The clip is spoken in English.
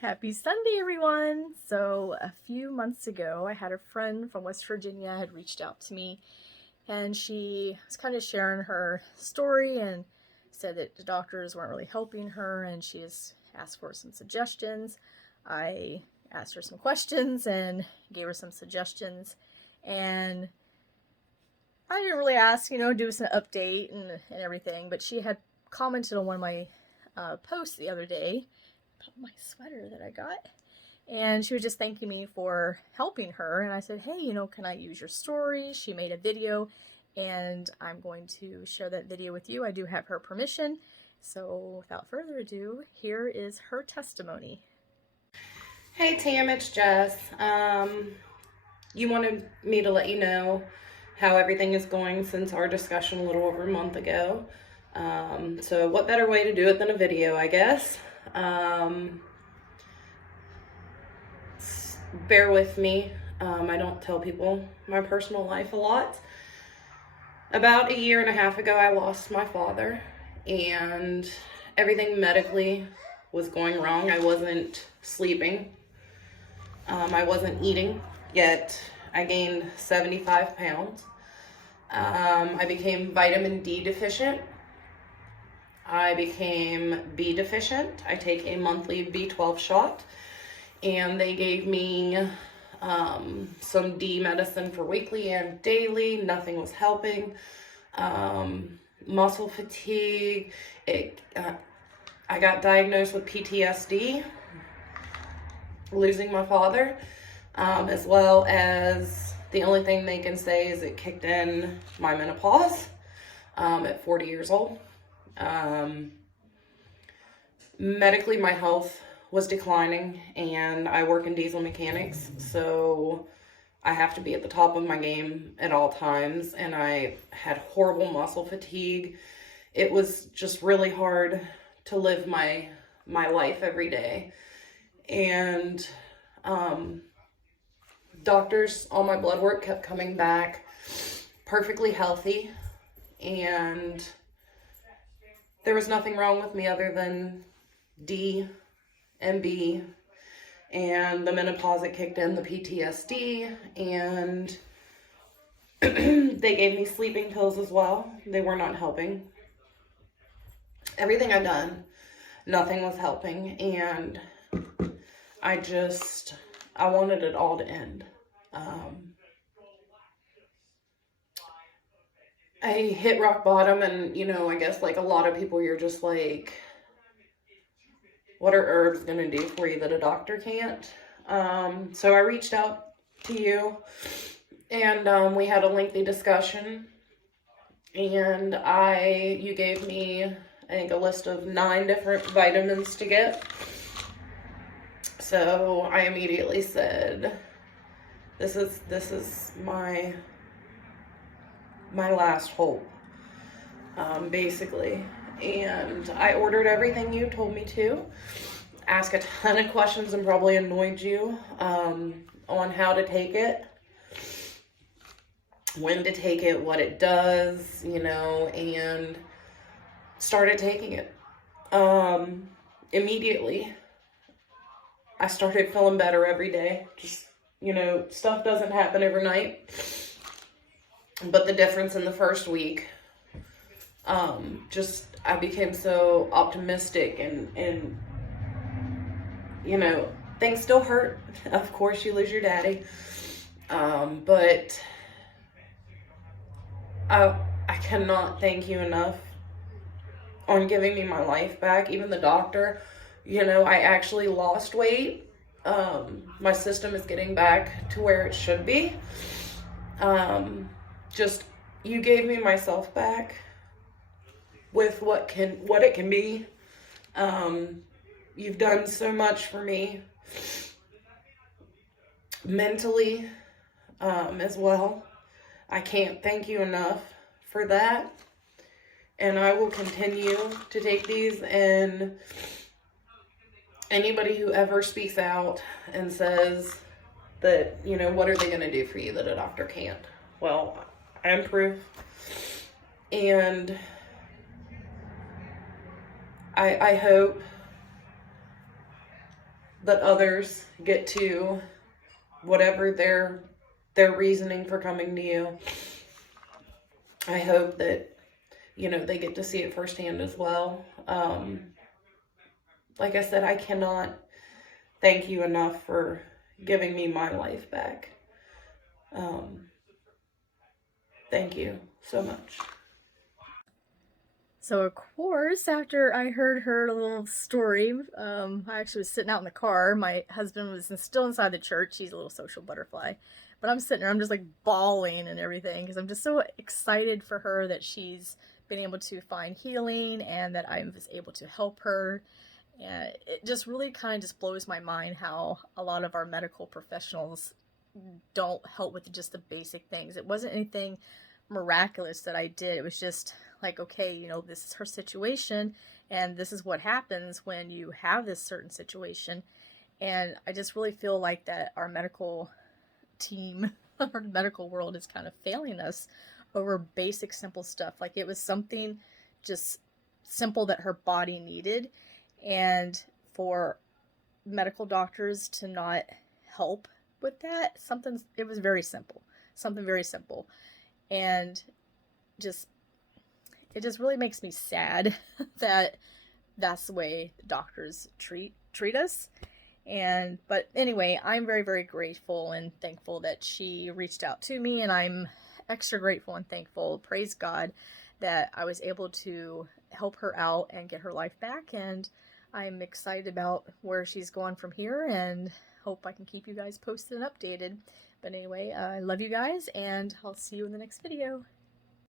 Happy Sunday, everyone! So, a few months ago, I had a friend from West Virginia had reached out to me, and she was kind of sharing her story and said that the doctors weren't really helping her, and she has asked for some suggestions. I asked her some questions and gave her some suggestions, and I didn't really ask, do us an update and everything, but she had commented on one of my posts the other day about my sweater that I got. And she was just thanking me for helping her. And I said, hey, can I use your story? She made a video, and I'm going to share that video with you. I do have her permission. So without further ado, here is her testimony. Hey Tam, it's Jess. You wanted me to let you know how everything is going since our discussion a little over a month ago. So what better way to do it than a video, I guess. Bear with me. I don't tell people my personal life a lot. About a year and a half ago, I lost my father, and everything medically was going wrong. I wasn't sleeping. I wasn't eating, yet I gained 75 pounds. I became vitamin D deficient. I became B deficient. I take a monthly B12 shot, and they gave me some D medicine for weekly and daily. Nothing was helping. Muscle fatigue. I got diagnosed with PTSD, losing my father, as well as the only thing they can say is it kicked in my menopause at 40 years old. Medically, my health was declining, and I work in diesel mechanics, so I have to be at the top of my game at all times, and I had horrible muscle fatigue. It was just really hard to live my life every day. And doctors, all my blood work kept coming back perfectly healthy, and there was nothing wrong with me other than D and B and the menopause that kicked in, the PTSD, and they gave me sleeping pills as well. They were not helping. Everything I'd done, nothing was helping, and I wanted it all to end. I hit rock bottom, and I guess like a lot of people, you're just like, what are herbs gonna do for you that a doctor can't? So I reached out to you, and we had a lengthy discussion, and you gave me, I think, a list of 9 different vitamins to get. So I immediately said, this is my last hope, basically. And I ordered everything you told me to. Ask a ton of questions and probably annoyed you on how to take it, when to take it, what it does, and started taking it. Immediately, I started feeling better every day. Just, stuff doesn't happen overnight. But the difference in the first week, I became so optimistic, and things still hurt. Of course, you lose your daddy. But I cannot thank you enough on giving me my life back. Even the doctor, I actually lost weight. My system is getting back to where it should be. You gave me myself back with what it can be. You've done so much for me mentally, as well. I can't thank you enough for that. And I will continue to take these, and anybody who ever speaks out and says that, what are they going to do for you that a doctor can't? Well, I'm proof. And I hope let others get to whatever their reasoning for coming to you. I hope that, you know, they get to see it firsthand as well. Like I said, I cannot thank you enough for giving me my life back. Um, Thank you so much. So, of course, after I heard her little story, I actually was sitting out in the car. My husband was still inside the church. He's a little social butterfly. But I'm sitting there, I'm just like bawling and everything because I'm just so excited for her that she's been able to find healing and that I was able to help her. And it just really kind of just blows my mind how a lot of our medical professionals don't help with just the basic things. It wasn't anything miraculous that I did. It was just like, okay, you know, this is her situation, and this is what happens when you have this certain situation. And I just really feel like that our medical team, our medical world is kind of failing us over basic, simple stuff. Like it was something just simple that her body needed, and for medical doctors to not help with that, something, it was very simple, something very simple. And just, it just really makes me sad that that's the way doctors treat us. And but anyway, I'm very, very grateful and thankful that she reached out to me, and I'm extra grateful and thankful, praise God, that I was able to help her out and get her life back. And I'm excited about where she's going from here, and hope I can keep you guys posted and updated. But anyway, I love you guys, and I'll see you in the next video.